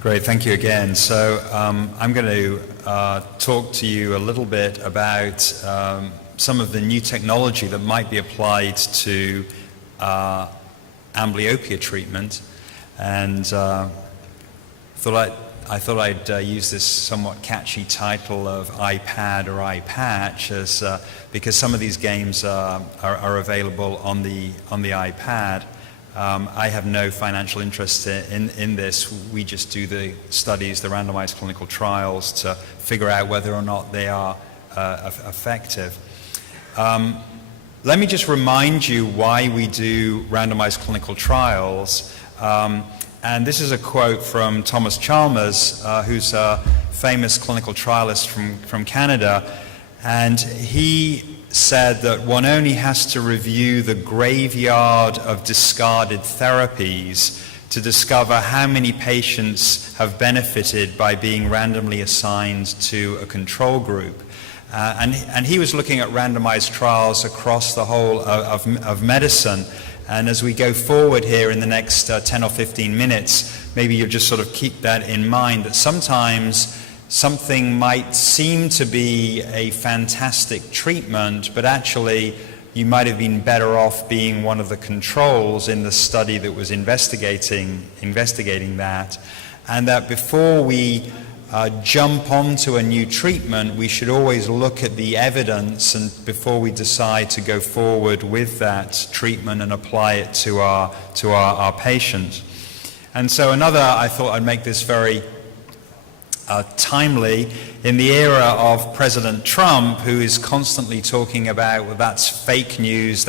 Great, thank you again. So I'm going to talk to you a little bit about some of the new technology that might be applied to amblyopia treatment, and I thought I'd use this somewhat catchy title of iPad or iPatch, as because some of these games are available on the iPad. I have no financial interest in this. We just do the studies, the randomized clinical trials, to figure out whether or not they are effective. Let me just remind you why we do randomized clinical trials. And this is a quote from Thomas Chalmers, who's a famous clinical trialist from Canada. And he said that one only has to review the graveyard of discarded therapies to discover how many patients have benefited by being randomly assigned to a control group. And he was looking at randomized trials across the whole of medicine. And as we go forward here in the next 10 or 15 minutes, maybe you'll just sort of keep that in mind, that sometimes something might seem to be a fantastic treatment, but actually you might have been better off being one of the controls in the study that was investigating that. And that before we jump onto a new treatment, we should always look at the evidence and before we decide to go forward with that treatment and apply it to our patient. And so I thought I'd make this very timely in the era of President Trump, who is constantly talking about, well, that's fake news.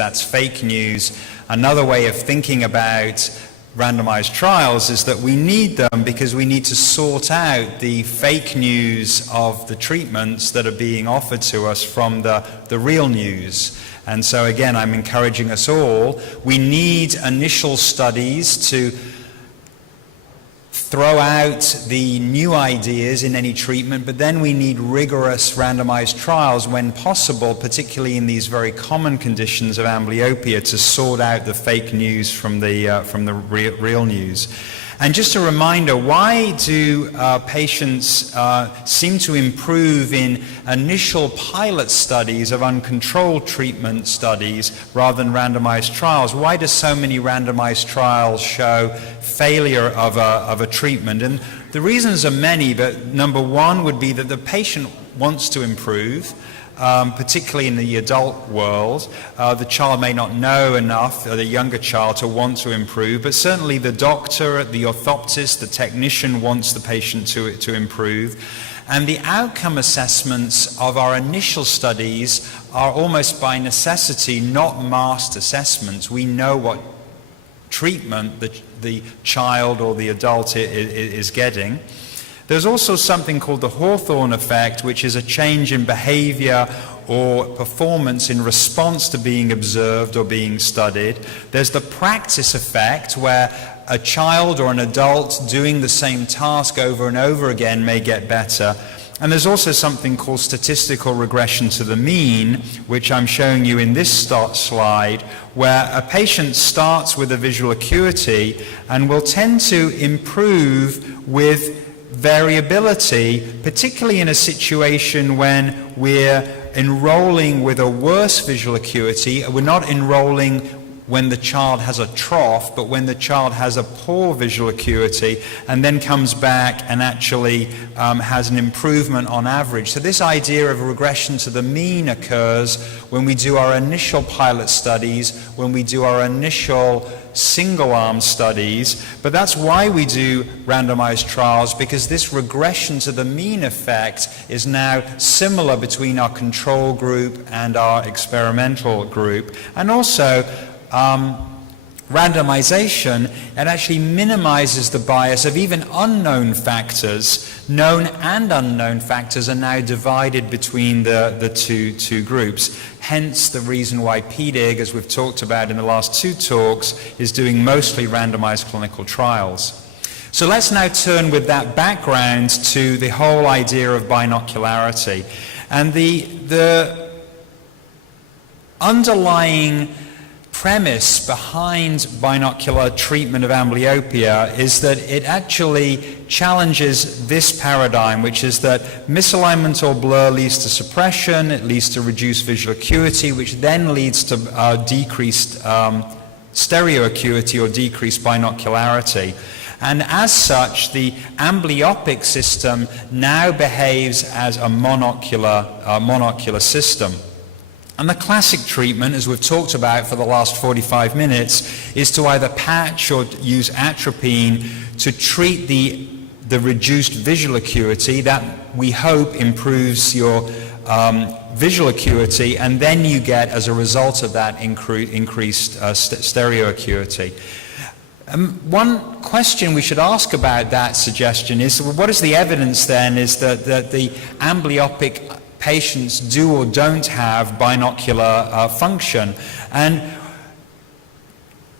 Another way of thinking about randomized trials is that we need them because we need to sort out the fake news of the treatments that are being offered to us from the real news. And so again, I'm encouraging us all, we need initial studies to throw out the new ideas in any treatment, but then we need rigorous randomized trials when possible, particularly in these very common conditions of amblyopia, to sort out the fake news from the real news. And just a reminder, why do patients seem to improve in initial pilot studies of uncontrolled treatment studies rather than randomized trials? Why do so many randomized trials show failure of a treatment? And the reasons are many, but number one would be that the patient wants to improve. Particularly in the adult world, the child may not know enough, or the younger child, to want to improve, but certainly the doctor, the orthoptist, the technician wants the patient to improve. And the outcome assessments of our initial studies are almost by necessity not masked assessments. We know what treatment the child or the adult is getting. There's also something called the Hawthorne Effect, which is a change in behavior or performance in response to being observed or being studied. There's the practice effect, where a child or an adult doing the same task over and over again may get better. And there's also something called statistical regression to the mean, which I'm showing you in this slide, where a patient starts with a visual acuity and will tend to improve with variability, particularly in a situation when we're enrolling with a worse visual acuity. We're not enrolling when the child has a trough, but when the child has a poor visual acuity and then comes back and actually has an improvement on average. So this idea of regression to the mean occurs when we do our initial pilot studies, when we do our initial single-arm studies, but that's why we do randomized trials, because this regression to the mean effect is now similar between our control group and our experimental group. And also, randomization, it actually minimizes the bias of even unknown factors. Known and unknown factors are now divided between the two groups. Hence the reason why PDIG, as we've talked about in the last two talks, is doing mostly randomized clinical trials. So let's now turn with that background to the whole idea of binocularity. And the underlying premise behind binocular treatment of amblyopia is that it actually challenges this paradigm, which is that misalignment or blur leads to suppression, it leads to reduced visual acuity, which then leads to decreased stereo acuity or decreased binocularity. And as such, the amblyopic system now behaves as a monocular system. And the classic treatment, as we've talked about for the last 45 minutes, is to either patch or use atropine to treat the reduced visual acuity. That, we hope, improves your visual acuity, and then you get, as a result of that, increased stereo acuity. One question we should ask about that suggestion is, well, what is the evidence then is that the amblyopic patients do or don't have binocular function? And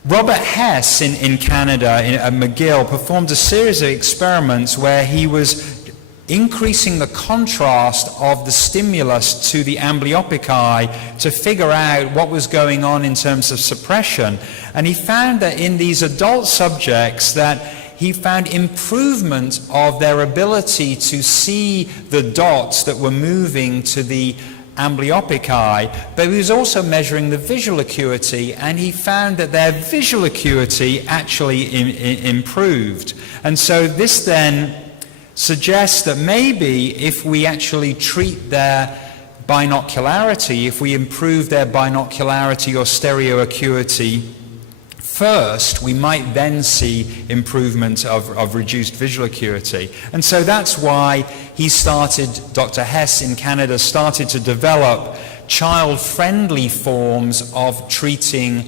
Robert Hess in Canada, at McGill, performed a series of experiments where he was increasing the contrast of the stimulus to the amblyopic eye to figure out what was going on in terms of suppression. And he found that in these adult subjects that he found improvement of their ability to see the dots that were moving to the amblyopic eye, but he was also measuring the visual acuity, and he found that their visual acuity actually improved. And so this then suggests that maybe if we actually treat their binocularity, if we improve their binocularity or stereo acuity first, we might then see improvement of reduced visual acuity. And so that's why he started, Dr. Hess in Canada, started to develop child-friendly forms of treating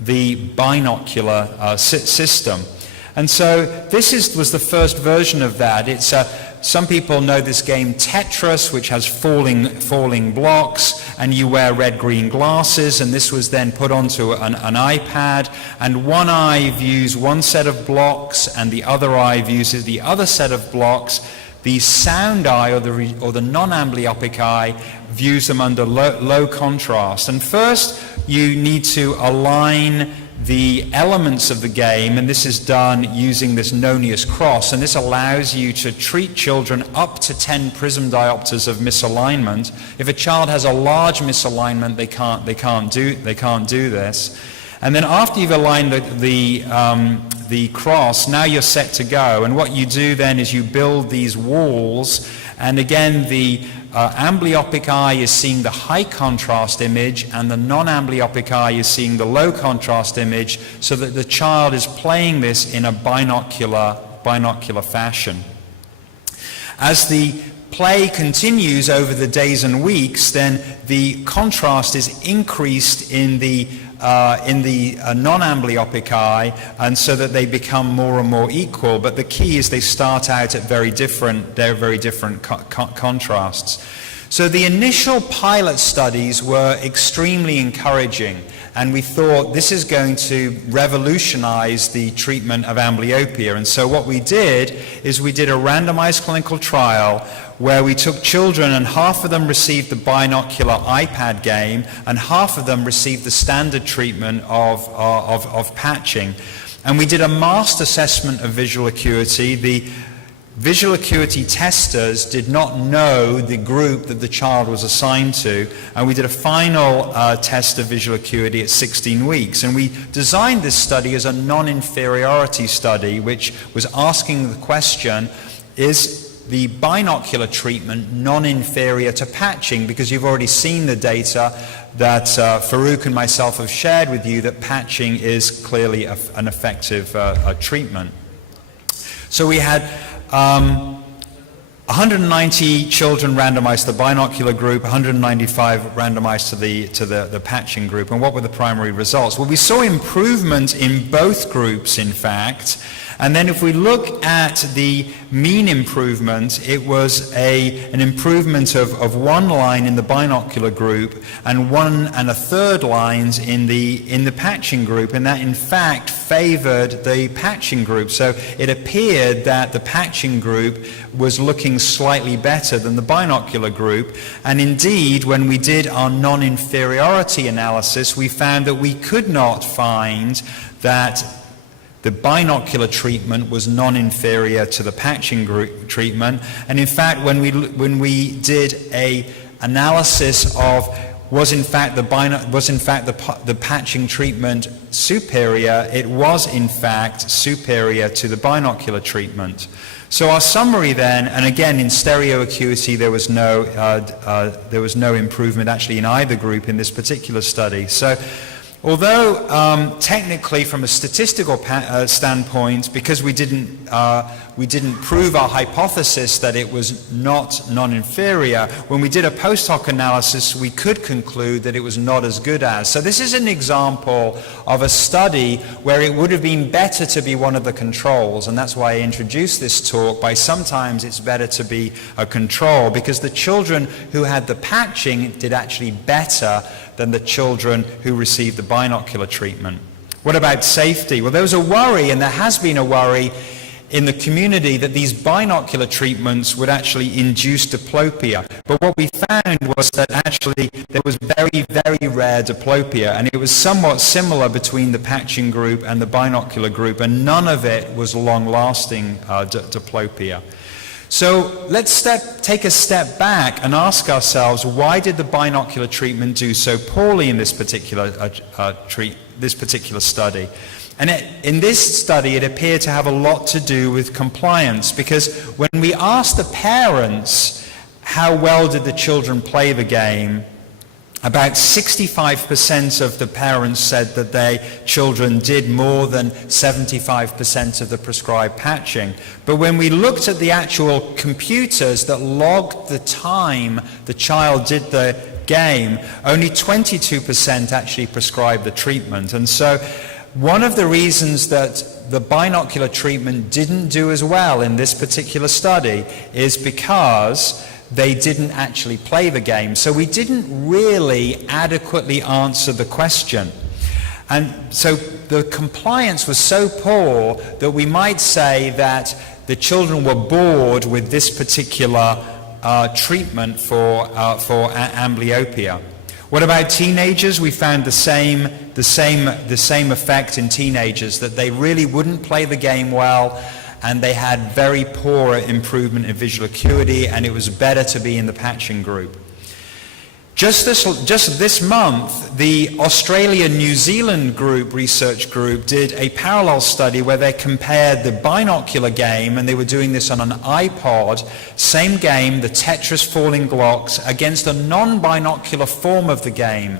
the binocular system. And so this was the first version of that. It's some people know this game Tetris, which has falling blocks, and you wear red-green glasses, and this was then put onto an iPad, and one eye views one set of blocks, and the other eye views the other set of blocks. The sound eye, or the non-amblyopic eye, views them under low contrast. And first, you need to align the elements of the game, and this is done using this Nonius cross, and this allows you to treat children up to 10 prism diopters of misalignment. If a child has a large misalignment, they can't do this. And then after you've aligned the cross, now you're set to go. And what you do then is you build these walls, and again the amblyopic eye is seeing the high contrast image, and the non-amblyopic eye is seeing the low contrast image, so that the child is playing this in a binocular fashion. As the play continues over the days and weeks, then the contrast is increased in the non-amblyopic eye, and so that they become more and more equal. But the key is they start out at very different contrasts. So the initial pilot studies were extremely encouraging, and we thought this is going to revolutionize the treatment of amblyopia. And so what we did is we did a randomized clinical trial where we took children, and half of them received the binocular iPad game, and half of them received the standard treatment of patching. And we did a masked assessment of visual acuity. The visual acuity testers did not know the group that the child was assigned to, and we did a final test of visual acuity at 16 weeks. And we designed this study as a non-inferiority study, which was asking the question, is the binocular treatment non-inferior to patching? Because you've already seen the data that Farouk and myself have shared with you, that patching is clearly an effective treatment. So we had 190 children randomized to the binocular group, 195 randomized to the patching group. And what were the primary results? Well, we saw improvement in both groups, in fact. And then if we look at the mean improvement, it was an improvement of 1 line in the binocular group and 1 1/3 lines in the patching group, and that in fact favored the patching group. So it appeared that the patching group was looking slightly better than the binocular group. And indeed, when we did our non-inferiority analysis, we found that we could not find that the binocular treatment was non-inferior to the patching group treatment. And in fact, when we did a analysis of was in fact the patching treatment superior, it was in fact superior to the binocular treatment. So our summary then, and again in stereo acuity there was no improvement actually in either group in this particular study. So although technically from a statistical standpoint, because we didn't prove our hypothesis that it was not non-inferior, when we did a post hoc analysis we could conclude that it was not as good as. So this is an example of a study where it would have been better to be one of the controls, and that's why I introduced this talk by sometimes it's better to be a control, because the children who had the patching did actually better than the children who received the binocular treatment. What about safety? Well, there was a worry, and there has been a worry in the community, that these binocular treatments would actually induce diplopia. But what we found was that actually there was very, very rare diplopia, and it was somewhat similar between the patching group and the binocular group, and none of it was long-lasting diplopia. So let's take a step back and ask ourselves, why did the binocular treatment do so poorly in this particular study? And in this study, it appeared to have a lot to do with compliance, because when we asked the parents how well did the children play the game, about 65% of the parents said that their children did more than 75% of the prescribed patching. But when we looked at the actual computers that logged the time the child did the game, only 22% actually prescribed the treatment. And so one of the reasons that the binocular treatment didn't do as well in this particular study is because they didn't actually play the game. So we didn't really adequately answer the question. And so the compliance was so poor that we might say that the children were bored with this particular treatment for amblyopia. What about teenagers? We found the same effect in teenagers, that they really wouldn't play the game well, and they had very poor improvement in visual acuity, and it was better to be in the patching group. Just this month, the Australia-New Zealand research group did a parallel study where they compared the binocular game, and they were doing this on an iPod, same game, the Tetris Falling Blocks, against a non-binocular form of the game.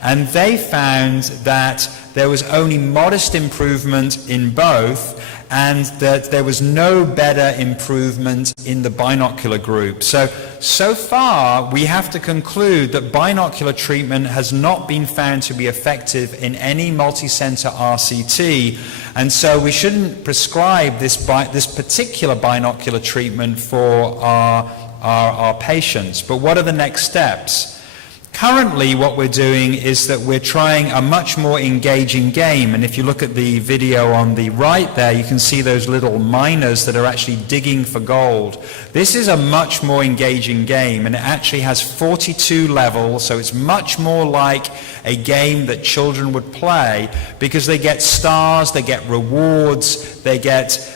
And they found that there was only modest improvement in both, and that there was no better improvement in the binocular group. So far we have to conclude that binocular treatment has not been found to be effective in any multi-center RCT, and so we shouldn't prescribe this particular binocular treatment for our patients. But what are the next steps? Currently what we're doing is that we're trying a much more engaging game, and if you look at the video on the right there, you can see those little miners that are actually digging for gold. This is a much more engaging game, and it actually has 42 levels, so it's much more like a game that children would play, because they get stars, they get rewards, they get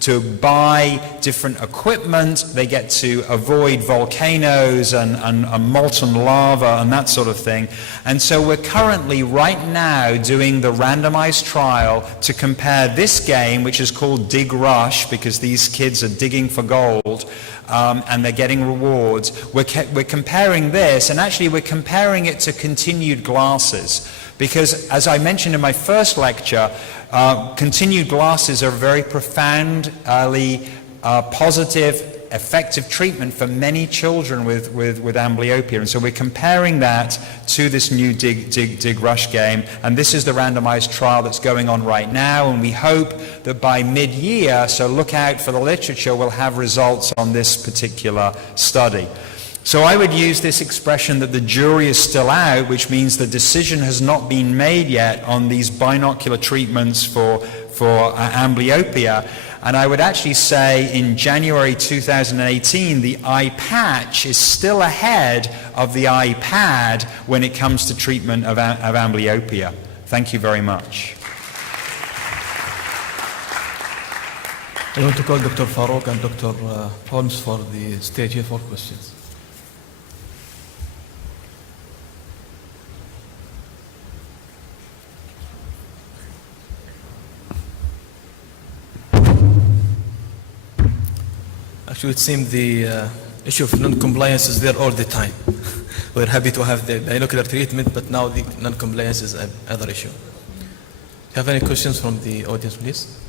to buy different equipment, they get to avoid volcanoes and molten lava and that sort of thing. And so we're currently right now doing the randomized trial to compare this game, which is called Dig Rush, because these kids are digging for gold, and they're getting rewards. We're comparing this, and actually we're comparing it to continued glasses, because as I mentioned in my first lecture, continued glasses are very profoundly positive effective treatment for many children with amblyopia. And so we're comparing that to this new dig rush game, and this is the randomized trial that's going on right now, and we hope that by mid-year, so look out for the literature, we'll have results on this particular study. So I would use this expression that the jury is still out, which means the decision has not been made yet on these binocular treatments for amblyopia. And I would actually say in January 2018, the eye patch is still ahead of the iPad when it comes to treatment of amblyopia. Thank you very much. I want to call Dr. Farouk and Dr. Holmes for the stage here for questions. Actually, it seems the issue of non-compliance is there all the time. We're happy to have the binocular treatment, but now the non-compliance is another issue. Do you have any questions from the audience, please?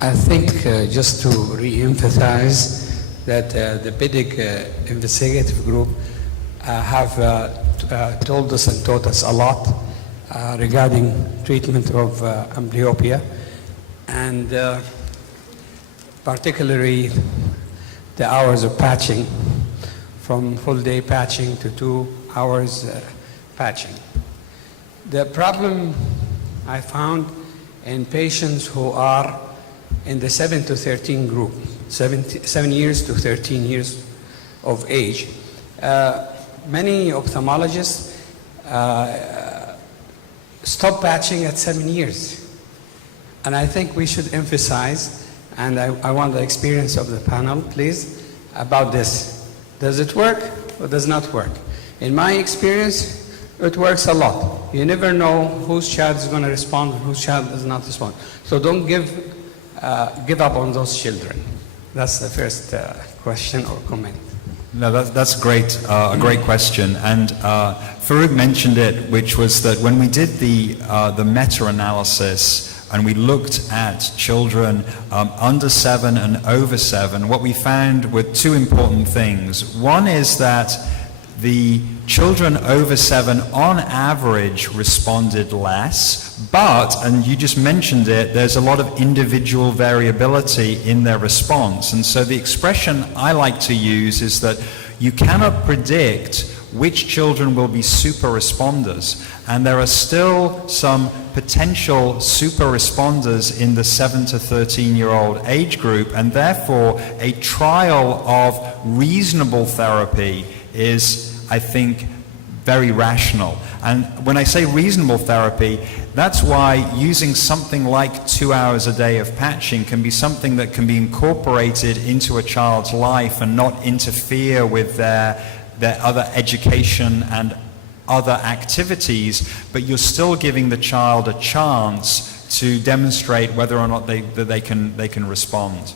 I think just to re-emphasize that the PEDIC investigative group have told us and taught us a lot regarding treatment of amblyopia, and particularly the hours of patching, from full day patching to 2 hours patching. The problem I found in patients who are in the 7 to 13 group, 7 years to 13 years of age. Many ophthalmologists stop patching at 7 years. And I think we should emphasize, and I want the experience of the panel, please, about this. Does it work or does not work? In my experience, it works a lot. You never know whose child is going to respond and whose child does not respond. So don't give up on those children. That's the first question or comment. No, that's great, a great question. And Farouk mentioned it, which was that when we did the meta-analysis and we looked at children under 7 and over 7, what we found were 2 important things. One is that the children over 7 on average responded less, but, and you just mentioned it, there's a lot of individual variability in their response. And so the expression I like to use is that you cannot predict which children will be super responders. And there are still some potential super responders in the 7 to 13-year-old age group, and therefore a trial of reasonable therapy is, I think, very rational. And when I say reasonable therapy, that's why using something like 2 hours a day of patching can be something that can be incorporated into a child's life and not interfere with their other education and other activities, but you're still giving the child a chance to demonstrate whether or not they can respond.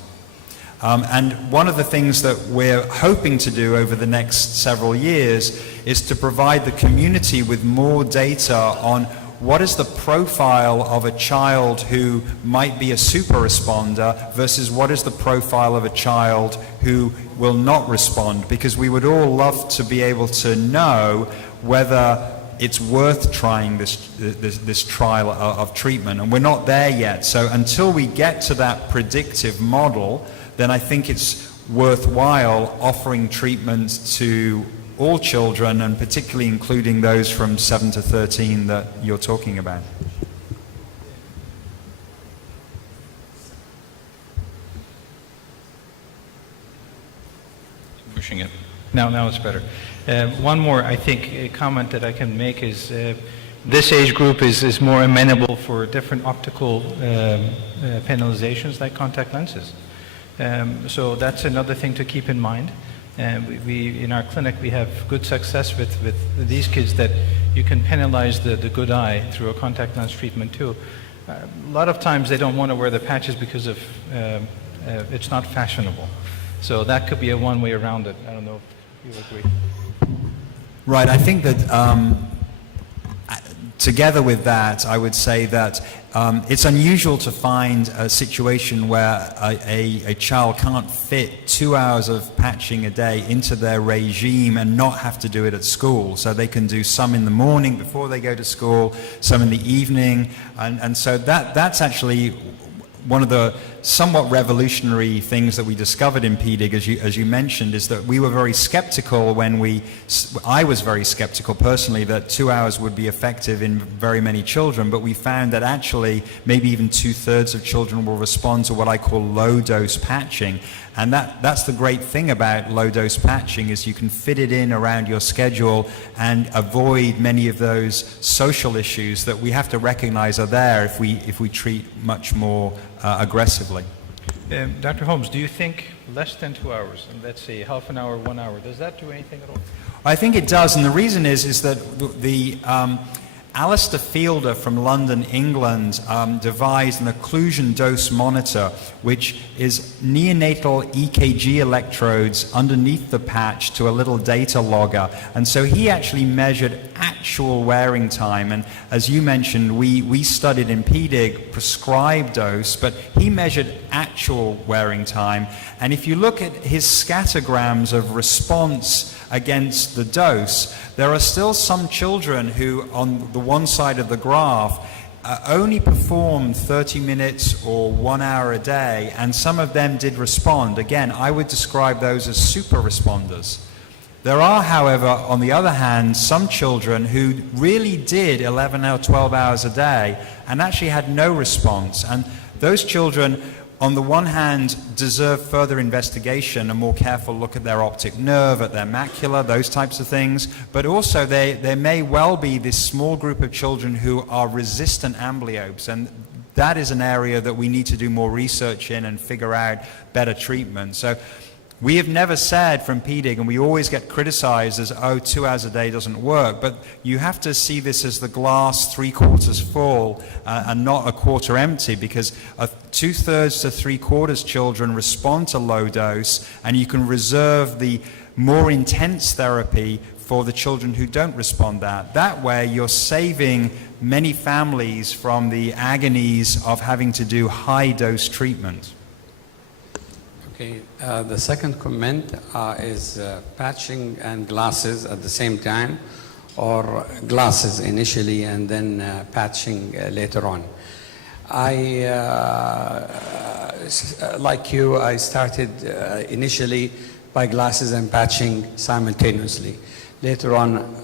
And one of the things that we're hoping to do over the next several years is to provide the community with more data on what is the profile of a child who might be a super responder versus what is the profile of a child who will not respond, because we would all love to be able to know whether it's worth trying this trial of treatment, and we're not there yet. So until we get to that predictive model, then I think it's worthwhile offering treatment to all children, and particularly including those from 7 to 13 that you're talking about. Pushing it. Now it's better. One more, I think, comment that I can make is this age group is more amenable for different optical penalizations like contact lenses. So that's another thing to keep in mind. We in our clinic, we have good success with these kids that you can penalize the good eye through a contact lens treatment too. A lot of times they don't want to wear the patches because of it's not fashionable. So that could be a one way around it. I don't know you agree. Right, I think that together with that, I would say that it's unusual to find a situation where a child can't fit 2 hours of patching a day into their regime and not have to do it at school. So they can do some in the morning before they go to school, some in the evening, and so that's actually one of the somewhat revolutionary things that we discovered in PDIG, as you mentioned, is that we were very skeptical I was very skeptical personally that 2 hours would be effective in very many children, but we found that actually maybe even 2/3 of children will respond to what I call low-dose patching. And that's the great thing about low-dose patching, is you can fit it in around your schedule and avoid many of those social issues that we have to recognize are there if we treat much more aggressively. Dr. Holmes, do you think less than 2 hours, and let's say half an hour, 1 hour, does that do anything at all? I think it does, and the reason is that the Alistair Fielder from London, England, devised an occlusion dose monitor, which is neonatal EKG electrodes underneath the patch to a little data logger. And so he actually measured actual wearing time. And as you mentioned, we studied in PDIG prescribed dose, but he measured actual wearing time. And if you look at his scattergrams of response against the dose, there are still some children who, on the one side of the graph, only performed 30 minutes or 1 hour a day, and some of them did respond. Again, I would describe those as super responders. There are, however, on the other hand, some children who really did 11 or 12 hours a day and actually had no response. And those children, on the one hand, deserve further investigation, a more careful look at their optic nerve, at their macula, those types of things. But also, there may well be this small group of children who are resistant amblyopes, and that is an area that we need to do more research in and figure out better treatment. So we have never said from PDIG, and we always get criticized as, 2 hours a day doesn't work, but you have to see this as the glass 3/4 full and not a quarter empty, because 2/3 to 3/4 children respond to low dose, and you can reserve the more intense therapy for the children who don't respond that way. You're saving many families from the agonies of having to do high dose treatment. Okay, the second comment is patching and glasses at the same time, or glasses initially and then patching later on. Like you, I started initially by glasses and patching simultaneously. Later on,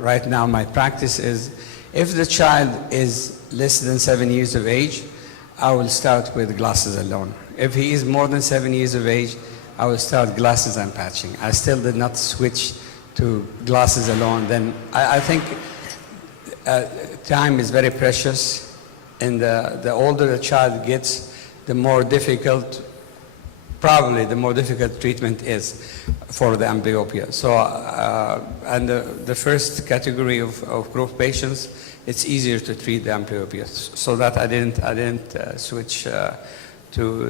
right now my practice is, if the child is less than 7 years of age, I will start with glasses alone. If he is more than 7 years of age, I will start glasses and patching. I still did not switch to glasses alone. Then I think time is very precious, and the older the child gets, the more difficult, probably the more difficult treatment is for the amblyopia. So, and the first category of group patients, it's easier to treat the amblyopia. So that I didn't switch to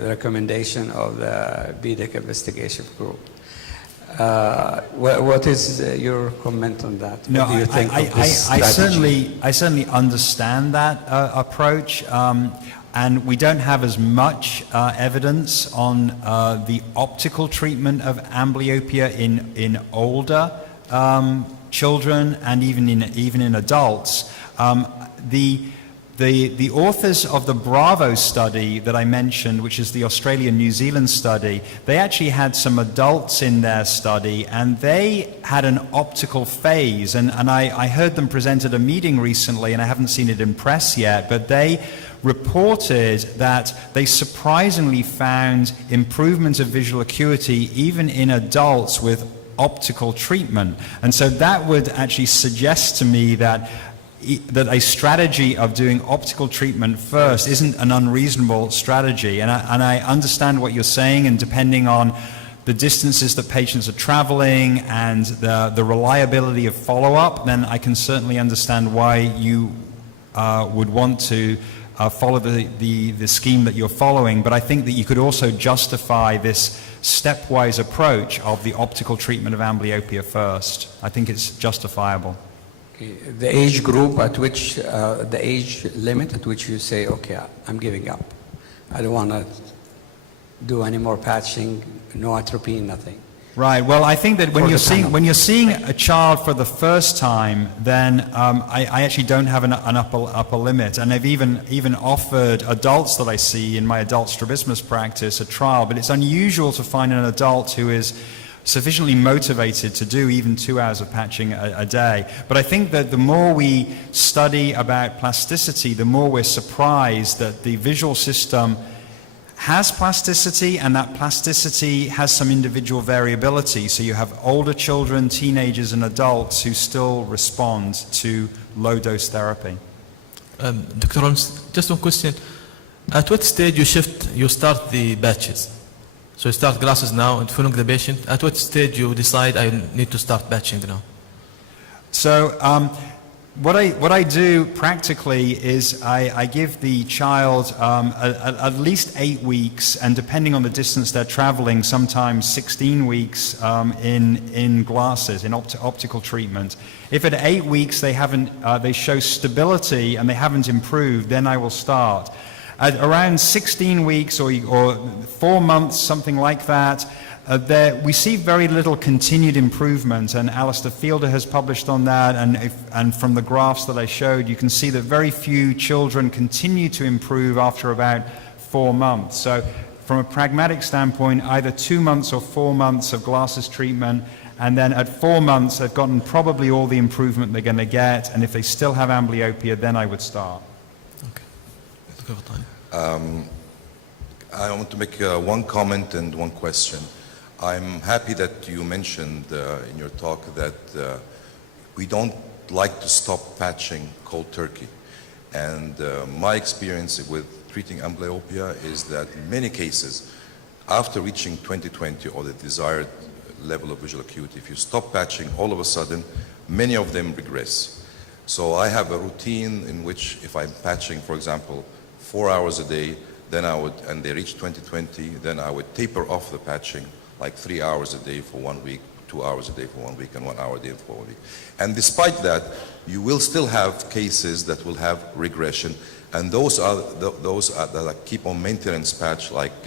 the recommendation of the BDIC investigation group. What is your comment on that? No, what do you think of this strategy? I certainly understand that approach, and we don't have as much evidence on the optical treatment of amblyopia in older children and even in adults. The authors of the Bravo study that I mentioned, which is the Australia-New Zealand study, they actually had some adults in their study, and they had an optical phase. And I heard them present at a meeting recently, and I haven't seen it in press yet, but they reported that they surprisingly found improvement of visual acuity even in adults with optical treatment. And so that would actually suggest to me that a strategy of doing optical treatment first isn't an unreasonable strategy. And I understand what you're saying, and depending on the distances that patients are traveling and the reliability of follow-up, then I can certainly understand why you would want to follow the scheme that you're following, but I think that you could also justify this stepwise approach of the optical treatment of amblyopia first. I think it's justifiable. The age group at which, the age limit at which you say, okay, I'm giving up. I don't want to do any more patching, no atropine, nothing. Right. Well, I think that when For you're the panel. seeing a child for the first time, then I actually don't have an upper limit, and I've even offered adults that I see in my adult strabismus practice a trial. But it's unusual to find an adult who is sufficiently motivated to do even 2 hours of patching a day. But I think that the more we study about plasticity, the more we're surprised that the visual system has plasticity, and that plasticity has some individual variability. So you have older children, teenagers, and adults who still respond to low-dose therapy. Dr. Holmes, just one question. At what stage you start the batches? So you start glasses now and following the patient. At what stage you decide I need to start batching now? So what I do practically is I give the child at least 8 weeks, and depending on the distance they're traveling, sometimes 16 weeks in glasses, in optical treatment. If at 8 weeks they show stability and they haven't improved, then I will start. At around 16 weeks or 4 months, something like that, we see very little continued improvement, and Alistair Fielder has published on that, and from the graphs that I showed, you can see that very few children continue to improve after about 4 months. So from a pragmatic standpoint, either 2 months or 4 months of glasses treatment, and then at 4 months they've gotten probably all the improvement they're going to get, and if they still have amblyopia, then I would start. I want to make one comment and one question. I'm happy that you mentioned in your talk that we don't like to stop patching cold turkey. And my experience with treating amblyopia is that in many cases, after reaching 20/20 or the desired level of visual acuity, if you stop patching, all of a sudden, many of them regress. So I have a routine in which if I'm patching, for example, 4 hours a day, then and they reach 20/20, then I would taper off the patching, like 3 hours a day for 1 week, 2 hours a day for 1 week, and 1 hour a day for 1 week. And despite that, you will still have cases that will have regression, and those are that keep on maintenance patch, like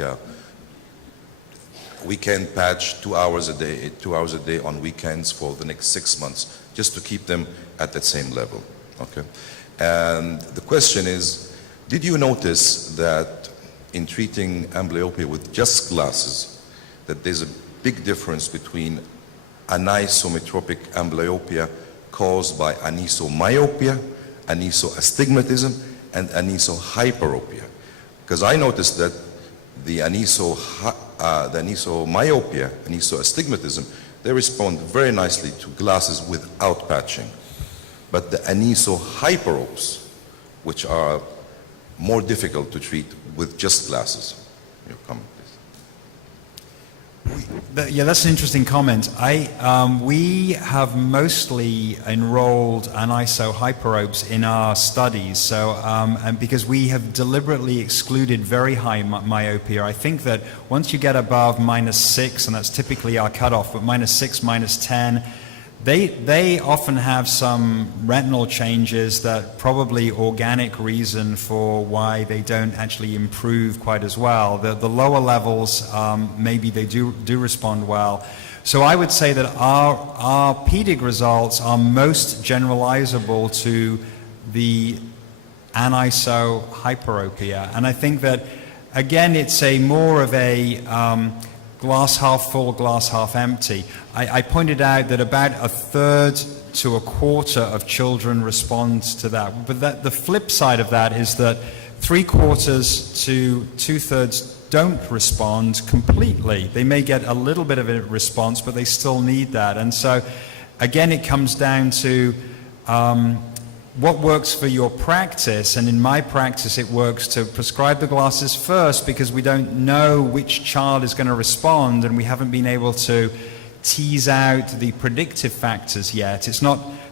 weekend patch, 2 hours a day on weekends for the next 6 months, just to keep them at that same level. Okay. And the question is, did you notice that in treating amblyopia with just glasses, that there's a big difference between anisometropic amblyopia caused by anisomyopia, anisoastigmatism, and anisohyperopia? Because I noticed that the anisomyopia, anisoastigmatism, they respond very nicely to glasses without patching. But the anisohyperopes, which are more difficult to treat with just glasses. Your comment, please. Yeah, that's an interesting comment. We have mostly enrolled anisohyperopes in our studies, so and because we have deliberately excluded very high myopia. I think that once you get above -6, and that's typically our cutoff, but -6, -10, they often have some retinal changes that probably organic reason for why they don't actually improve quite as well. The lower levels, maybe they do respond well. So I would say that our PDIG results are most generalizable to the anisohyperopia. And I think that, again, it's more of a glass half full, glass half empty. I pointed out that about 1/3 to 1/4 of children respond to that. But the flip side of that is that 3/4 to 2/3 don't respond completely. They may get a little bit of a response, but they still need that. And so, again, it comes down to what works for your practice, and in my practice it works to prescribe the glasses first because we don't know which child is going to respond, and we haven't been able to tease out the predictive factors yet.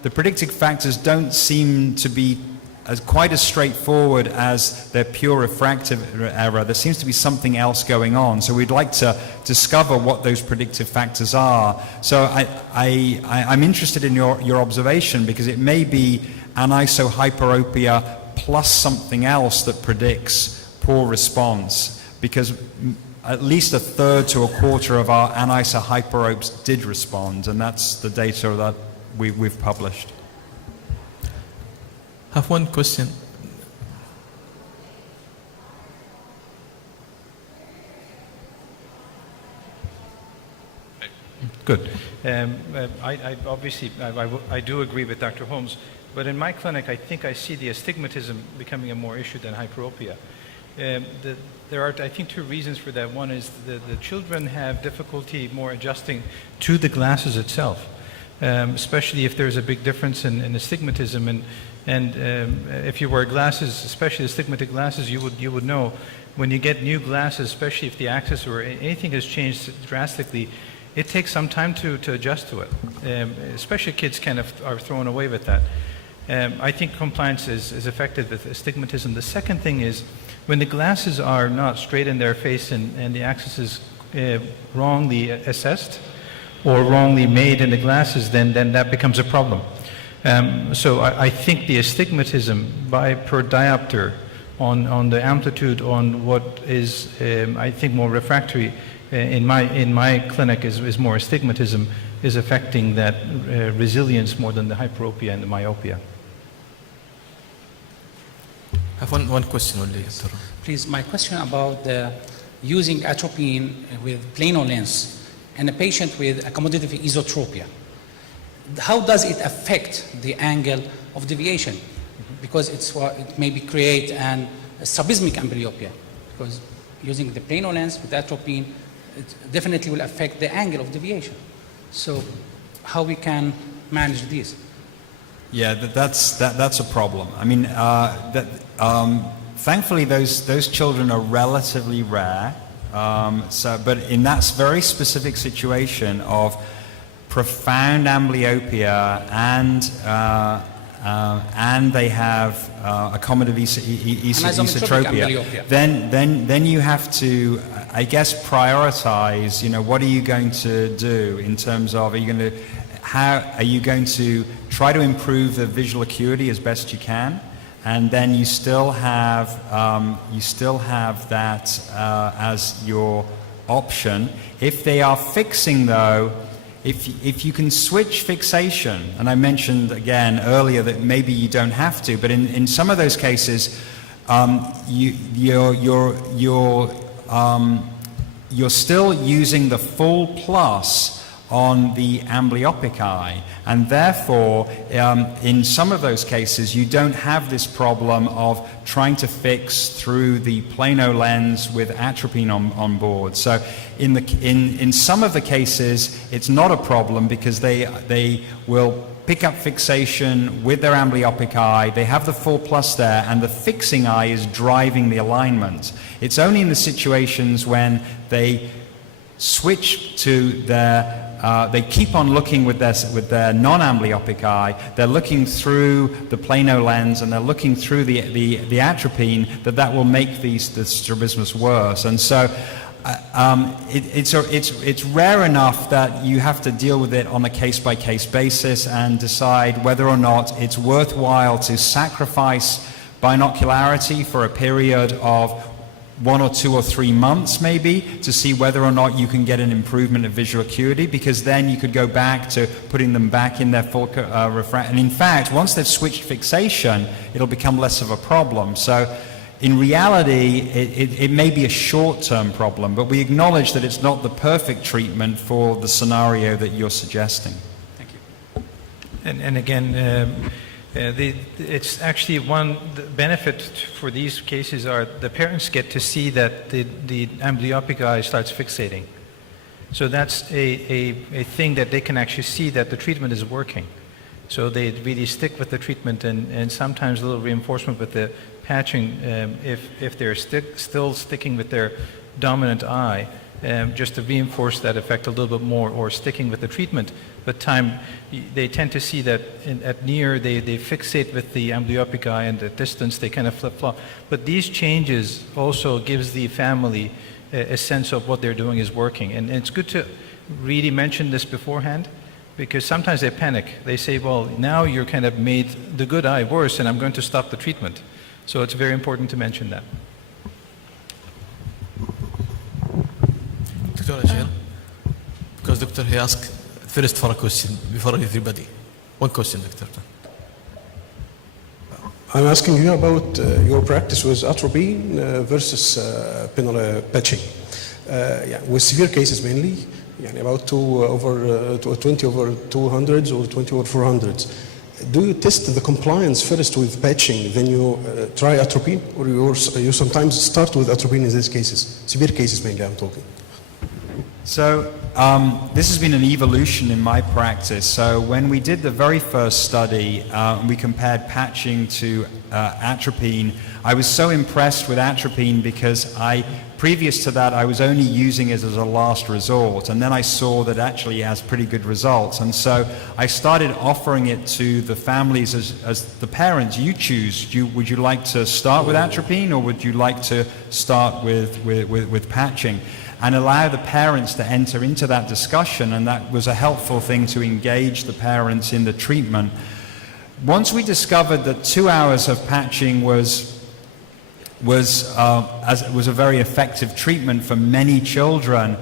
The predictive factors don't seem to be quite as straightforward as their pure refractive error. There seems to be something else going on. So we'd like to discover what those predictive factors are. So I'm interested in your observation, because it may be anisohyperopia plus something else that predicts poor response, because at least a third to a quarter of our anisohyperopes did respond, and that's the data that we've published. I have one question. Good. I do agree with Dr. Holmes, but in my clinic, I think I see the astigmatism becoming a more issue than hyperopia. There are, I think, two reasons for that. One is the children have difficulty more adjusting to the glasses itself, especially if there's a big difference in astigmatism. And if you wear glasses, especially astigmatic glasses, you would know when you get new glasses, especially if the axis or anything has changed drastically, it takes some time to adjust to it. Especially kids kind of are thrown away with that. I think compliance is affected with astigmatism. The second thing is when the glasses are not straight in their face and the axis is wrongly assessed or wrongly made in the glasses, then that becomes a problem. So I think the astigmatism per diopter on the amplitude on what is I think more refractory in my clinic is more astigmatism is affecting that resilience more than the hyperopia and the myopia. I have one question only. Please, my question about using atropine with plano lens in a patient with accommodative esotropia. How does it affect the angle of deviation? Because it maybe create a strabismic amblyopia. Because using the plano lens with atropine, it definitely will affect the angle of deviation. So how we can manage this? Yeah, that's a problem. I mean, thankfully those children are relatively rare. But in that very specific situation of profound amblyopia and they have accommodative esotropia, then you have to, I guess, prioritize. What are you going to do in terms of are you going to try to improve the visual acuity as best you can, and then you still have that as your option. If they are fixing, though, if you can switch fixation, and I mentioned again earlier that maybe you don't have to, but in some of those cases, you're still using the full plus on the amblyopic eye, and therefore in some of those cases you don't have this problem of trying to fix through the plano lens with atropine on board. So in some of the cases it's not a problem because they will pick up fixation with their amblyopic eye, they have the full plus there, and the fixing eye is driving the alignment. It's only in the situations when they switch to their they keep on looking with their non-amblyopic eye. They're looking through the plano lens and they're looking through the atropine that will make the strabismus worse. And so it's rare enough that you have to deal with it on a case-by-case basis and decide whether or not it's worthwhile to sacrifice binocularity for a period of 1 or 2 or 3 months maybe to see whether or not you can get an improvement of visual acuity, because then you could go back to putting them back in their full refract. And in fact, once they've switched fixation, it'll become less of a problem. So in reality, it may be a short-term problem, but we acknowledge that it's not the perfect treatment for the scenario that you're suggesting. Thank you. And again, it's actually the benefit for these cases are the parents get to see that the amblyopic eye starts fixating. So that's a thing that they can actually see that the treatment is working. So they really stick with the treatment, and sometimes a little reinforcement with the patching if they're still sticking with their dominant eye just to reinforce that effect a little bit more, or sticking with the treatment. But they tend to see that at near, they fixate with the amblyopic eye, and at distance they kind of flip-flop. But these changes also gives the family a sense of what they're doing is working. And it's good to really mention this beforehand, because sometimes they panic. They say, well, now you're kind of made the good eye worse and I'm going to stop the treatment. So it's very important to mention that. Dr. Ashel, because Doctor, he asked first for a question before everybody. One question, Doctor. I'm asking you about your practice with atropine versus penile patching. With severe cases mainly, about 20 over 200s or 20 over 400s. Do you test the compliance first with patching, then you try atropine, or you sometimes start with atropine in these cases? Severe cases mainly, I'm talking. So this has been an evolution in my practice. So when we did the very first study, we compared patching to atropine. I was so impressed with atropine because previous to that, I was only using it as a last resort, and then I saw that actually it has pretty good results. And so I started offering it to the families as the parents. You choose. Would you like to start with atropine, or would you like to start with patching? And allow the parents to enter into that discussion, and that was a helpful thing to engage the parents in the treatment. Once we discovered that 2 hours of patching was a very effective treatment for many children,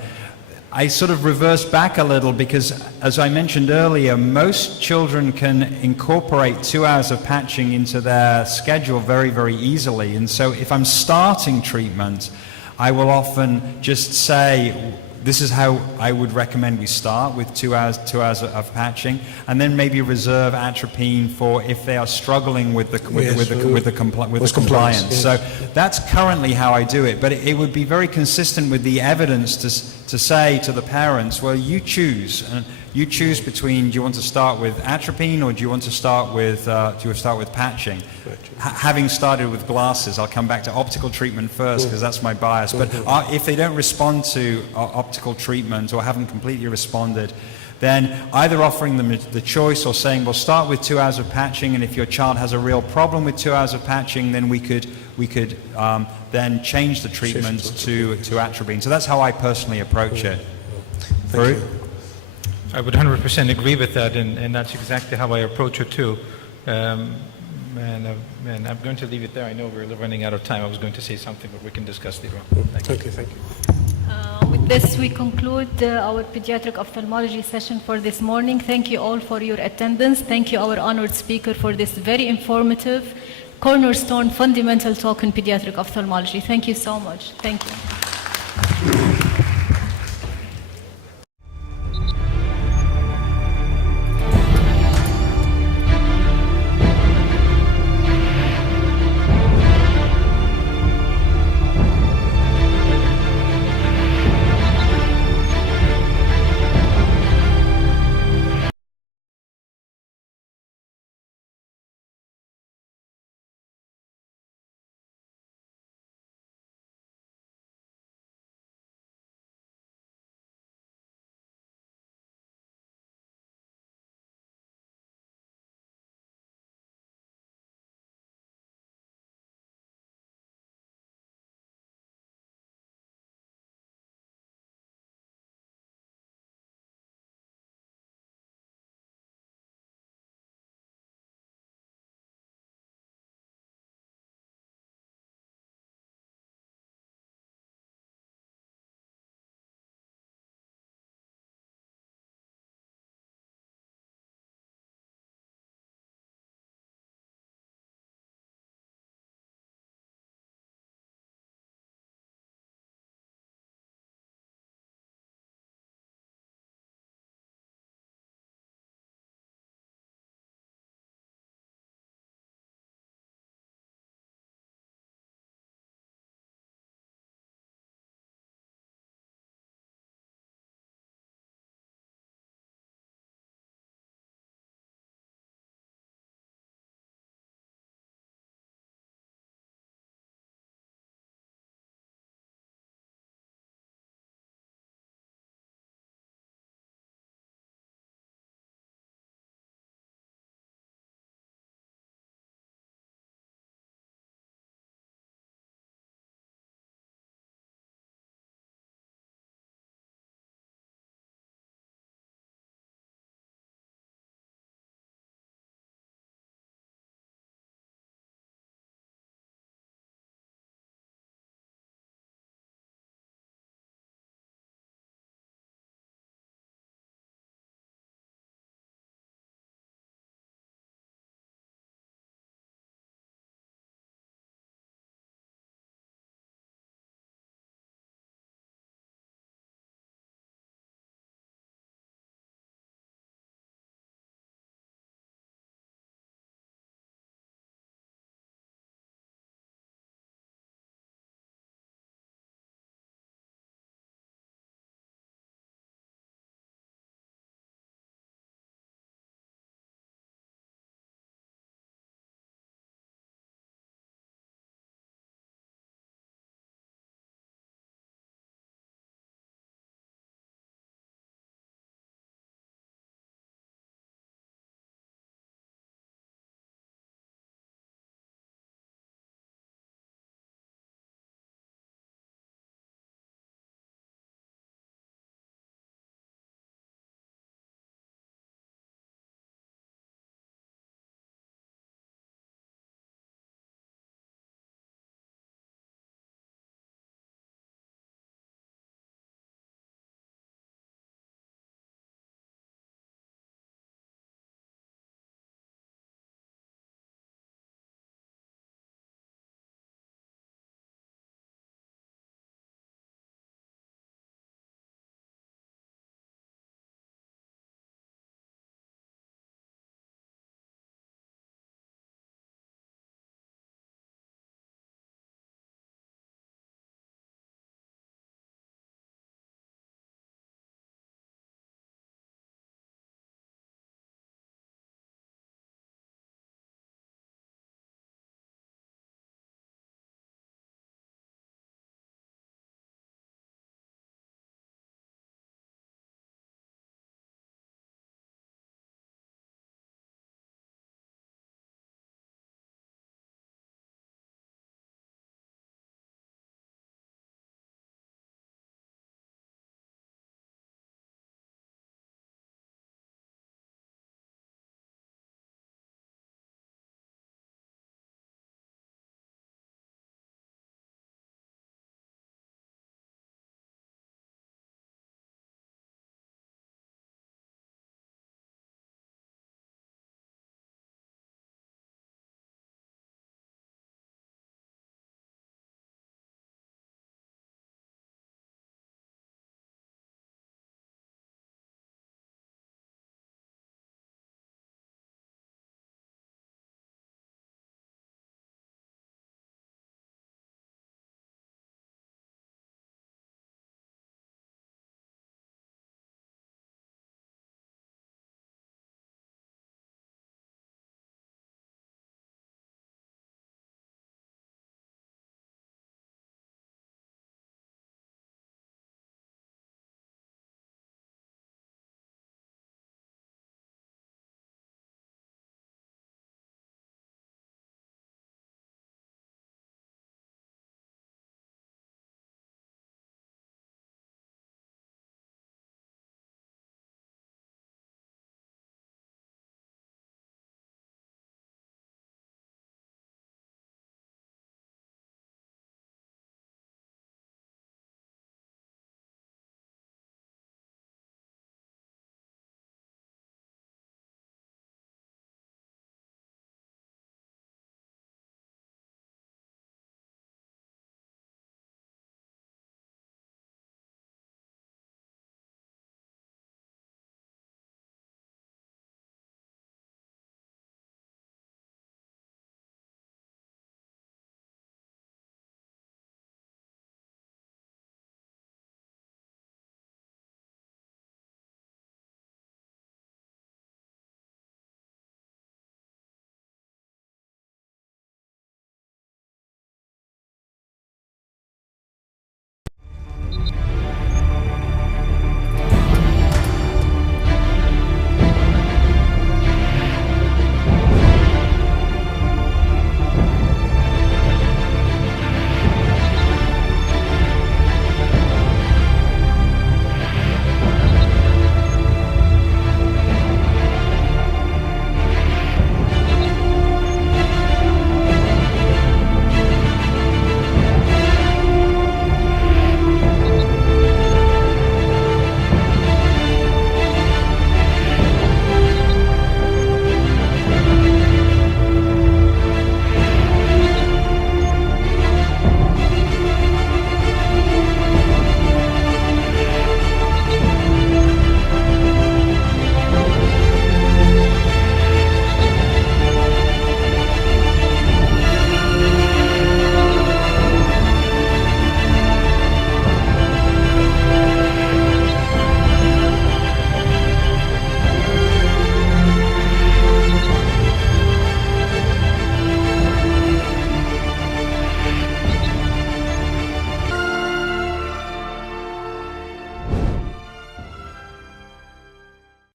I sort of reversed back a little, because as I mentioned earlier, most children can incorporate 2 hours of patching into their schedule very, very easily. And so if I'm starting treatment, I will often just say, this is how I would recommend we start, with 2 hours of patching, and then maybe reserve atropine for if they are struggling with the compliance. Yes. So that's currently how I do it, but it would be very consistent with the evidence to say to the parents, well, you choose. You choose between, do you want to start with atropine, or do you want to start with patching? Having started with glasses, I'll come back to optical treatment first, because that's my bias. But if they don't respond to optical treatment, or haven't completely responded, then either offering them the choice, or saying, well, start with 2 hours of patching, and if your child has a real problem with 2 hours of patching, then we could then change the treatment to atropine. So that's how I personally approach it. Farouk? I would 100% agree with that, and that's exactly how I approach it too. And I'm going to leave it there. I know we're running out of time. I was going to say something, but we can discuss later on. Thank you. Okay, thank you. With this, we conclude our pediatric ophthalmology session for this morning. Thank you all for your attendance. Thank you, our honored speaker, for this very informative, cornerstone, fundamental talk in pediatric ophthalmology. Thank you so much. Thank you.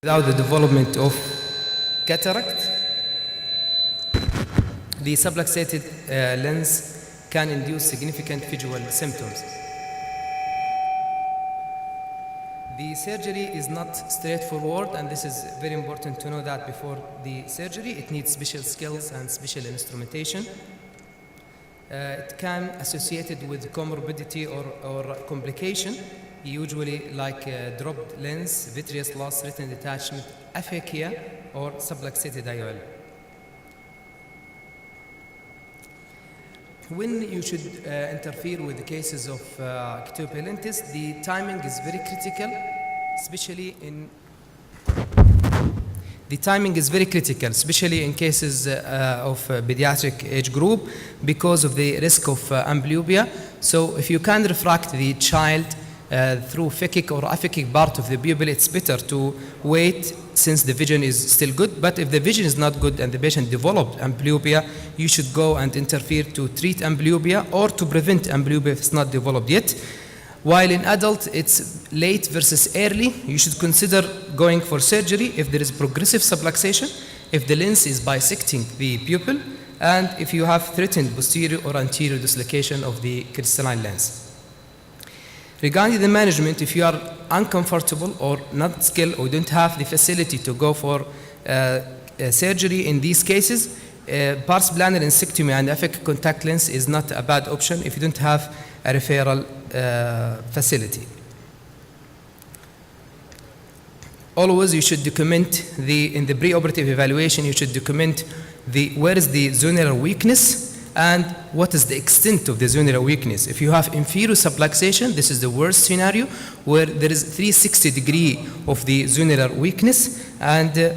Without the development of cataract, the subluxated lens can induce significant visual symptoms. The surgery is not straightforward, and this is very important to know that before the surgery. It needs special skills and special instrumentation. It can associated with comorbidity or complication, usually like dropped lens, vitreous loss, retinal detachment, aphakia, or subluxated IOL. When you should interfere with the cases of ectopia lentis, the timing is very critical, especially in cases of pediatric age group because of the risk of amblyopia. So if you can refract the child through phakic or aphakic part of the pupil, it's better to wait since the vision is still good. But if the vision is not good and the patient developed amblyopia, you should go and interfere to treat amblyopia or to prevent amblyopia if it's not developed yet. While in adult, it's late versus early. You should consider going for surgery if there is progressive subluxation, if the lens is bisecting the pupil, and if you have threatened posterior or anterior dislocation of the crystalline lens. Regarding the management, if you are uncomfortable or not skilled or don't have the facility to go for surgery in these cases, pars plana lensectomy and aphakic contact lens is not a bad option if you don't have a referral facility. Always you should document in the preoperative evaluation, you should document where is the zonular weakness and what is the extent of the zonular weakness. If you have inferior subluxation, this is the worst scenario, where there is 360 degree of the zonular weakness, and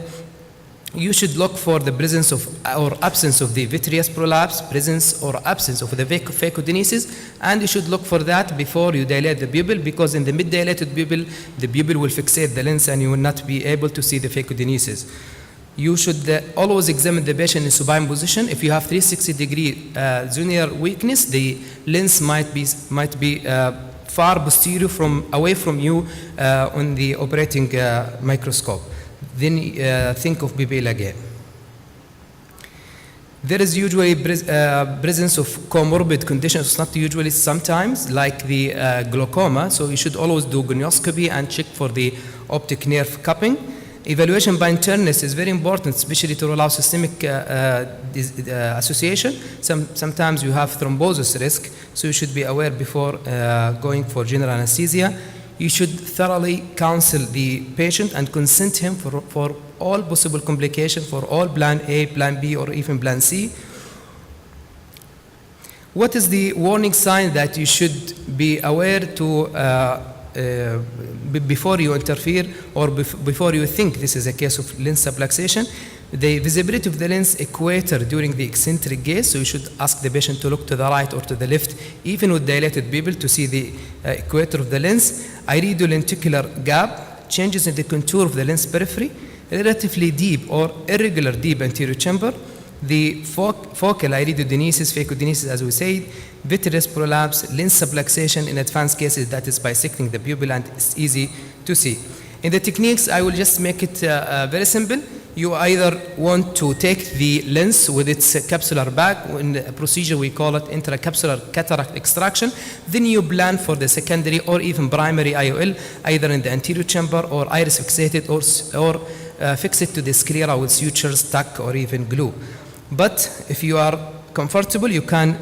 you should look for the presence of or absence of the vitreous prolapse, presence or absence of the phacokinesis, and you should look for that before you dilate the pupil, because in the mid-dilated pupil, the pupil will fixate the lens and you will not be able to see the phacokinesis. You should always examine the patient in supine position. If you have 360 degree zonular weakness, the lens might be far posterior away from you on the operating microscope. Then think of BBL again. There is usually presence of comorbid conditions, not usually, sometimes, like the glaucoma, so you should always do gonioscopy and check for the optic nerve cupping. Evaluation by internist is very important, especially to rule out systemic association. Sometimes you have thrombosis risk, so you should be aware before going for general anesthesia. You should thoroughly counsel the patient and consent him for all possible complications, for all plan A, plan B, or even plan C. What is the warning sign that you should be aware to before you interfere or before you think this is a case of lens subluxation? The visibility of the lens equator during the eccentric gaze, so you should ask the patient to look to the right or to the left, even with dilated pupil, to see the equator of the lens. Iridolenticular gap, changes in the contour of the lens periphery, relatively deep or irregular deep anterior chamber, the focal iridodenesis, phacokinesis, as we said, vitreous prolapse, lens subluxation in advanced cases that is bisecting the pupil and it's easy to see. In the techniques, I will just make it very simple. You either want to take the lens with its capsular bag. In the procedure, we call it intracapsular cataract extraction. Then you plan for the secondary or even primary IOL, either in the anterior chamber or iris fixated or fix it to the sclera with sutures, tack, or even glue. But if you are comfortable, you can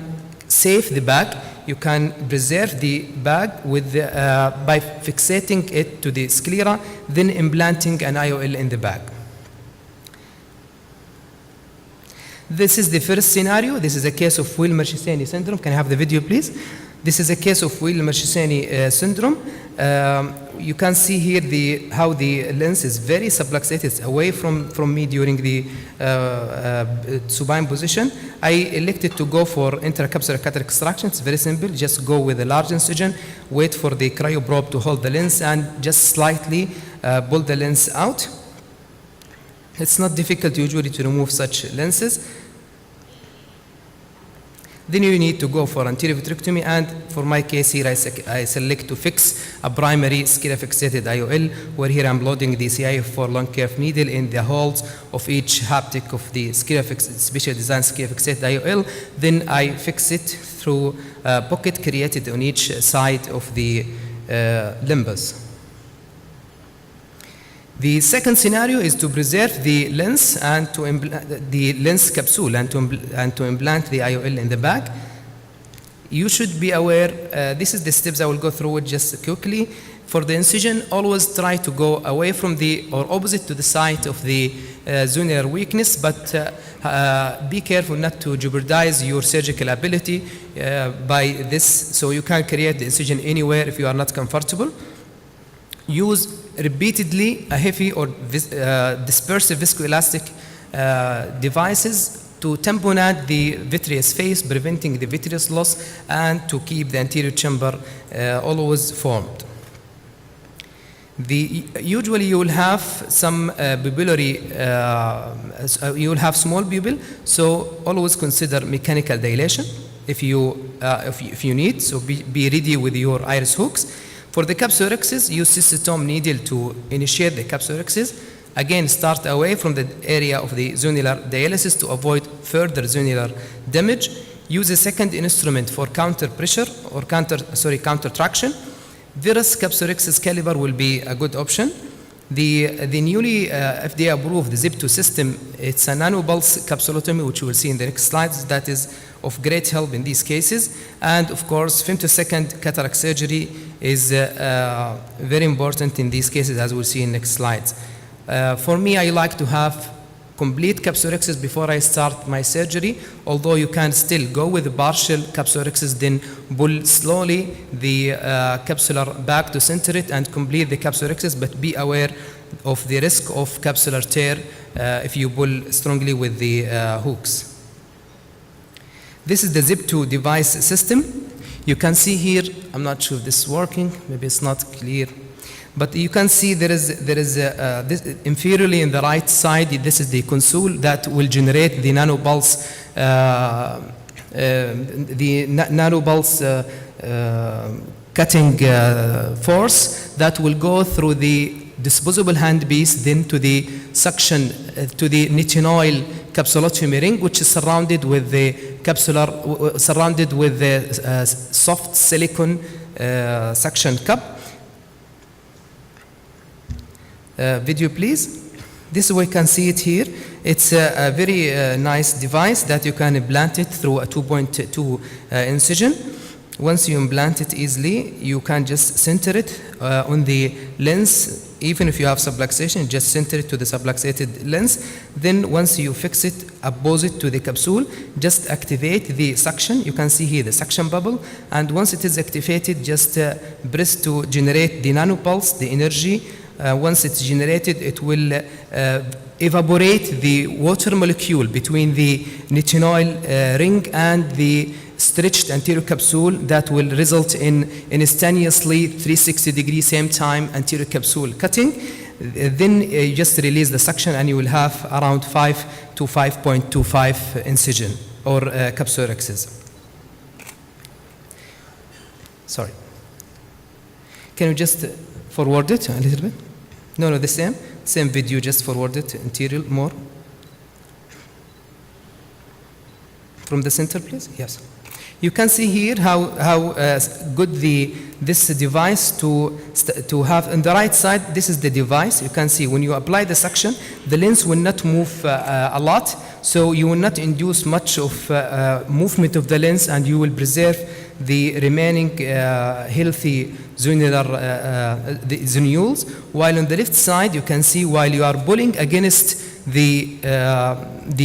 save the bag. You can preserve the bag by fixating it to the sclera, then implanting an IOL in the bag. This is the first scenario. This is a case of Weil-Marchesani syndrome. Can I have the video, please? This is a case of Weil-Marchesani syndrome. You can see here how the lens is very subluxated away from me during the supine position. I elected to go for intracapsular cataract extraction. It's very simple. Just go with a large incision, wait for the cryoprobe to hold the lens, and just slightly pull the lens out. It's not difficult usually to remove such lenses. then you need to go for anterior vitrectomy, and for my case here I select to fix a primary scale fixated IOL, where here I'm loading the CIF4 long curve needle in the holes of each haptic of the special design scale fixated IOL. Then I fix it through a pocket created on each side of the limbus. The second scenario is to preserve the lens and to the lens capsule and to implant the IOL in the back. You should be aware, this is the steps I will go through it just quickly. For the incision, always try to go away from or opposite to the site of the zonular weakness, but be careful not to jeopardize your surgical ability by this, so you can create the incision anywhere if you are not comfortable. Use repeatedly a heavy or dispersive viscoelastic devices to tamponade the vitreous face, preventing the vitreous loss, and to keep the anterior chamber always formed. Usually you will have some pupillary, you will have small pupil, so always consider mechanical dilation if you need, so be ready with your iris hooks. For the capsulorhexis, use cystosome needle to initiate the capsulorhexis. Again, start away from the area of the zonular dialysis to avoid further zonular damage. Use a second instrument for counter pressure or counter traction. Virus capsulorhexis caliper will be a good option. The newly FDA approved ZIP2 system, it's a nanopulse capsulotomy, which you will see in the next slides, that is of great help in these cases. And of course, femtosecond cataract surgery is very important in these cases, as we'll see in next slides. For me, I like to have complete capsulorhexis before I start my surgery, although you can still go with partial capsulorhexis, then pull slowly the capsular back to center it and complete the capsulorhexis, but be aware of the risk of capsular tear if you pull strongly with the hooks. This is the ZIP2 device system. You can see here, I'm not sure if this is working, maybe it's not clear, but you can see there is this inferiorly in the right side, this is the console that will generate the nanopulse, cutting force that will go through the disposable handpiece, then to the suction, to the nitinoil capsulotomy ring, which is surrounded with the surrounded with the soft silicone suction cup. Video please. This way you can see it here. It's a very nice device that you can implant it through a 2.2 incision. Once you implant it easily, you can just center it on the lens. Even if you have subluxation, just center it to the subluxated lens. Then once you fix it, opposite to the capsule, just activate the suction. You can see here the suction bubble. And once it is activated, just press to generate the nanopulse, the energy. Once it's generated, it will evaporate the water molecule between the nitinoil ring and the stretched anterior capsule that will result in instantaneously 360-degree same time anterior capsule cutting. Then you just release the suction and you will have around 5 to 5.25 incision or capsulorhexis. Sorry. Can you just forward it a little bit? No, the same video, just forward it anterior more. From the center, please. Yes. You can see here how good this device to have on the right side. This is the device. You can see when you apply the suction, the lens will not move a lot, so you will not induce much of movement of the lens, and you will preserve the remaining healthy zonular zonules. While on the left side, you can see while you are pulling against the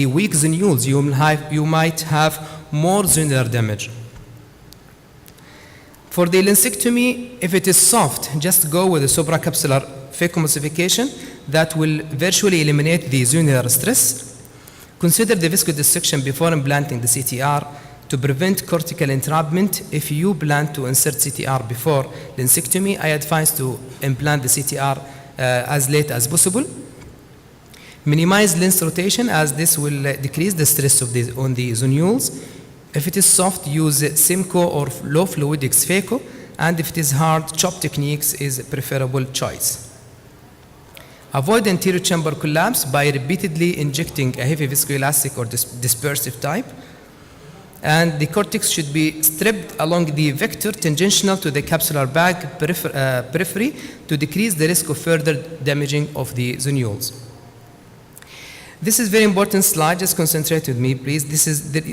weak zonules, you might have more zonular damage. For the lensectomy, if it is soft, just go with a supracapsular phacoemulsification that will virtually eliminate the zonular stress. Consider the viscodissection before implanting the CTR to prevent cortical entrapment. If you plan to insert CTR before lensectomy, I advise to implant the CTR as late as possible. Minimize lens rotation, as this will decrease the stress on the zonules. If it is soft, use Simco or low fluidics phaco, and if it is hard, chop techniques is a preferable choice. Avoid anterior chamber collapse by repeatedly injecting a heavy viscoelastic or dispersive type. And the cortex should be stripped along the vector tangential to the capsular bag periphery to decrease the risk of further damaging of the zonules. This is very important slide. Just concentrate with me, please.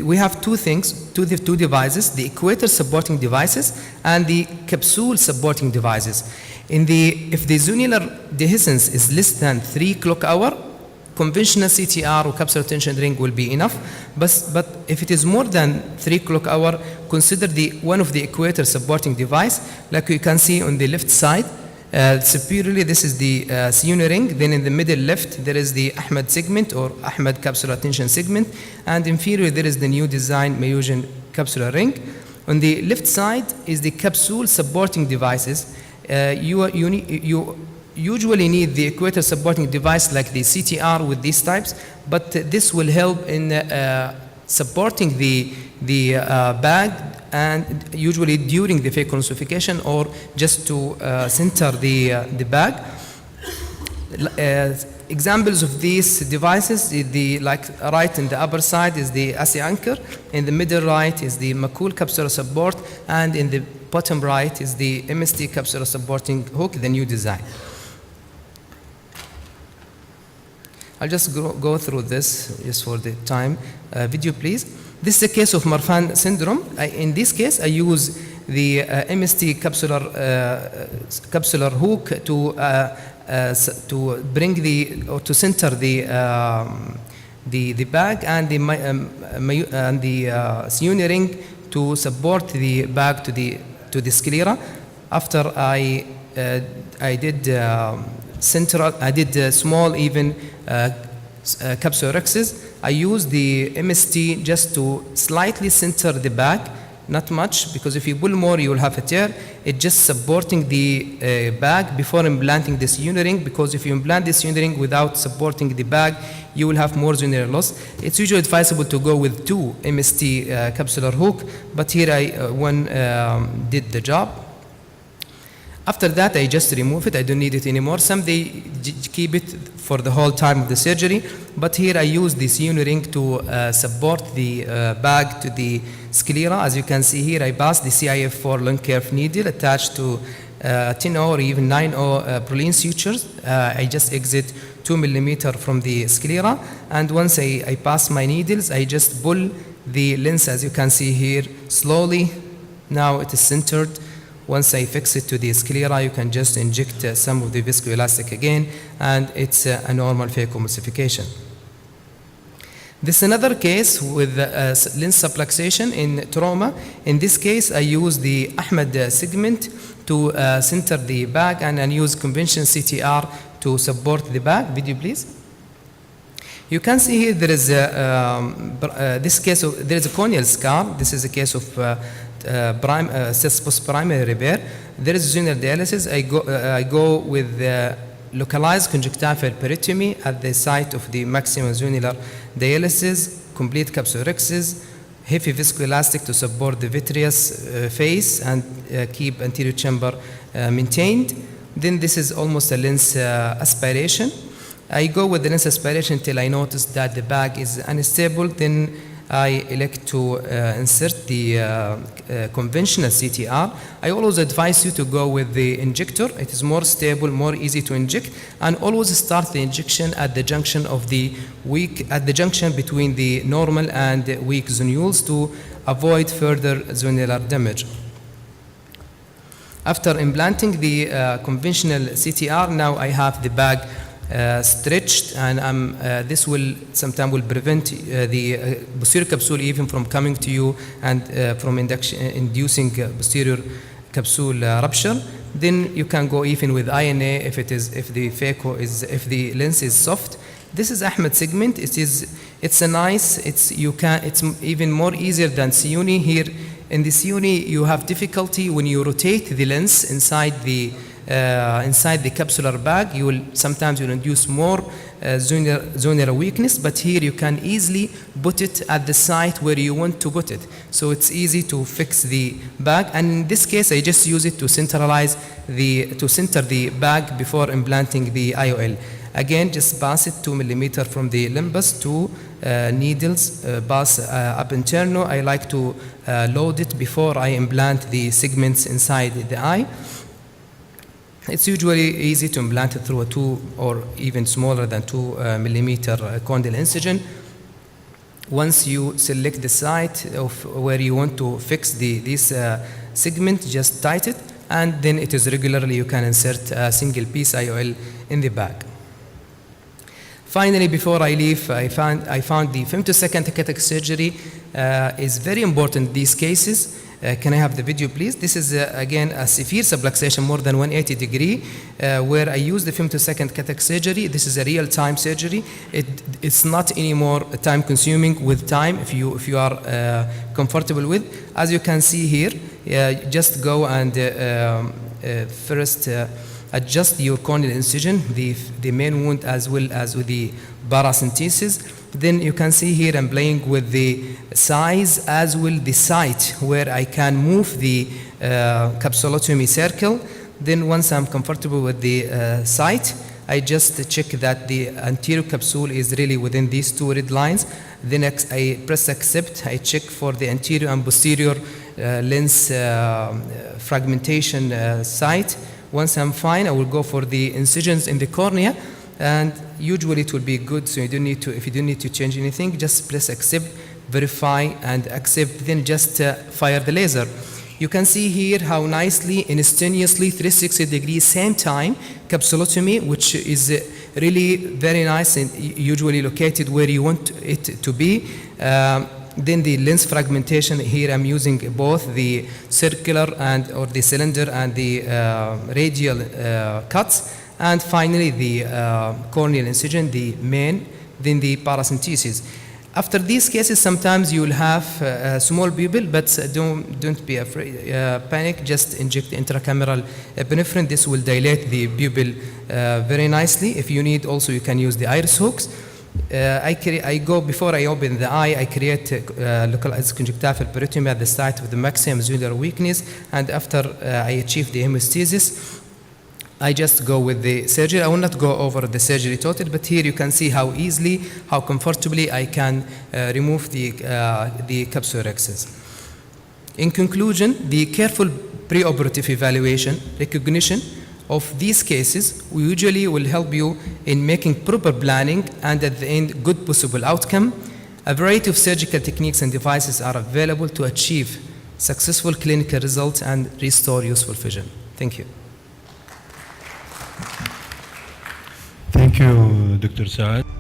We have two things, two devices: the equator supporting devices and the capsule supporting devices. If the zonular dehiscence is less than 3 clock hour, conventional CTR or capsular tension ring will be enough. But if it is more than 3 clock hour, consider one of the equator supporting device, like you can see on the left side. Superiorly, this is the Siuni ring. Then in the middle left, there is the Ahmed segment or Ahmed capsular tension segment. And inferior, there is the new design Mayusian capsular ring. On the left side is the capsule supporting devices. You usually need the equator supporting device like the CTR with these types, but this will help in supporting the bag, and usually during the phacoemulsification or just to center the bag. Examples of these devices, like right in the upper side is the ASI anchor, in the middle right is the McCool capsular support, and in the bottom right is the MST capsular supporting hook, the new design. I'll just go through this just for the time. Video, please. This is a case of Marfan syndrome. In this case, I use the MST capsular hook to bring to center the bag, and the Siuni ring to support the bag to the sclera. After I did small even capsulorhexis, I use the MST just to slightly center the bag, not much, because if you pull more, you will have a tear. It's just supporting the bag before implanting the Siuni ring, because if you implant the Siuni ring without supporting the bag, you will have more zonular loss. It's usually advisable to go with 2 MST capsular hook, but here one did the job. After that, I just remove it. I don't need it anymore. Some they keep it for the whole time of the surgery, but here I use the Siuni ring to support the bag to the sclera. As you can see here, I pass the CIF4 long curve needle attached to 10O or even 9O Prolene sutures. I just exit 2 millimeter from the sclera, and once I pass my needles, I just pull the lens, as you can see here, slowly. Now it is centered. Once I fix it to the sclera, you can just inject some of the viscoelastic again, and it's a normal phacoemulsification. This is another case with lens subluxation in trauma. In this case, I use the Ahmed segment to center the bag, and I use conventional CTR to support the bag. Video, please. You can see here there is there is a corneal scar. This is a case of post-primary repair. There is zonular dialysis. I go with localized conjunctival peritomy at the site of the maximum zonular dialysis, complete capsulorhexis, heavy viscoelastic to support the vitreous face and keep anterior chamber maintained. Then this is almost a lens aspiration. I go with the lens aspiration until I notice that the bag is unstable. Then I elect to insert the conventional CTR. I always advise you to go with the injector. It is more stable, more easy to inject, and always start the injection at the junction of the junction between the normal and weak zonules to avoid further zonular damage. After implanting the conventional CTR, now I have the bag stretched, and this will sometimes prevent the posterior capsule even from coming to you and from inducing posterior capsule rupture. Then you can go even with INA if the lens is soft. This is Ahmed segment. It's even more easier than Siuni. Here in the Siuni, you have difficulty when you rotate the lens inside the inside the capsular bag, you will sometimes induce more zonal weakness, but here you can easily put it at the site where you want to put it. So it's easy to fix the bag, and in this case I just use it to center the bag before implanting the IOL. Again, just pass it 2 millimeter from the limbus to needles, pass up interno. I like to load it before I implant the segments inside the eye. It's usually easy to implant it through a 2 or even smaller than 2 millimeter corneal incision. Once you select the site of where you want to fix this segment, just tighten it, and then it is regularly you can insert a single piece IOL in the bag. Finally, before I leave, I found the femtosecond Akattak surgery is very important in these cases. Can I have the video, please? This is, again, a severe subluxation, more than 180 degree, where I use the femtosecond Akattak surgery. This is a real-time surgery. It's not anymore time-consuming with time, if you are comfortable with. As you can see here, just go and first adjust your corneal incision, the main wound as well as with the paracentesis. Then you can see here I'm playing with the size as well the site where I can move the capsulotomy circle. Then once I'm comfortable with the site, I just check that the anterior capsule is really within these 2 red lines. Then I press accept. I check for the anterior and posterior lens fragmentation site. Once I'm fine, I will go for the incisions in the cornea, and usually it will be good, so you don't need to, if you don't need to change anything, just press accept, verify, and accept, then just fire the laser. You can see here how nicely, instantaneously, 360 degrees, same time, capsulotomy, which is really very nice and usually located where you want it to be. Then the lens fragmentation, here I'm using both the circular or the cylinder and the radial cuts. And finally the corneal incision, the main, then the paracentesis. After these cases, sometimes you will have a small pupil, but don't be afraid, panic, just inject intracameral epinephrine. This will dilate the pupil very nicely. If you need also, you can use the iris hooks. Before I open the eye, I create localized conjunctival peritomy at the site of the maximum zonal weakness, and after I achieve the hemostasis, I just go with the surgery. I will not go over the surgery total, but here you can see how easily, how comfortably I can remove the capsular excess. In conclusion, the careful preoperative evaluation, recognition of these cases usually will help you in making proper planning and at the end good possible outcome. A variety of surgical techniques and devices are available to achieve successful clinical results and restore useful vision. Thank you. Thank you, Dr. Saad.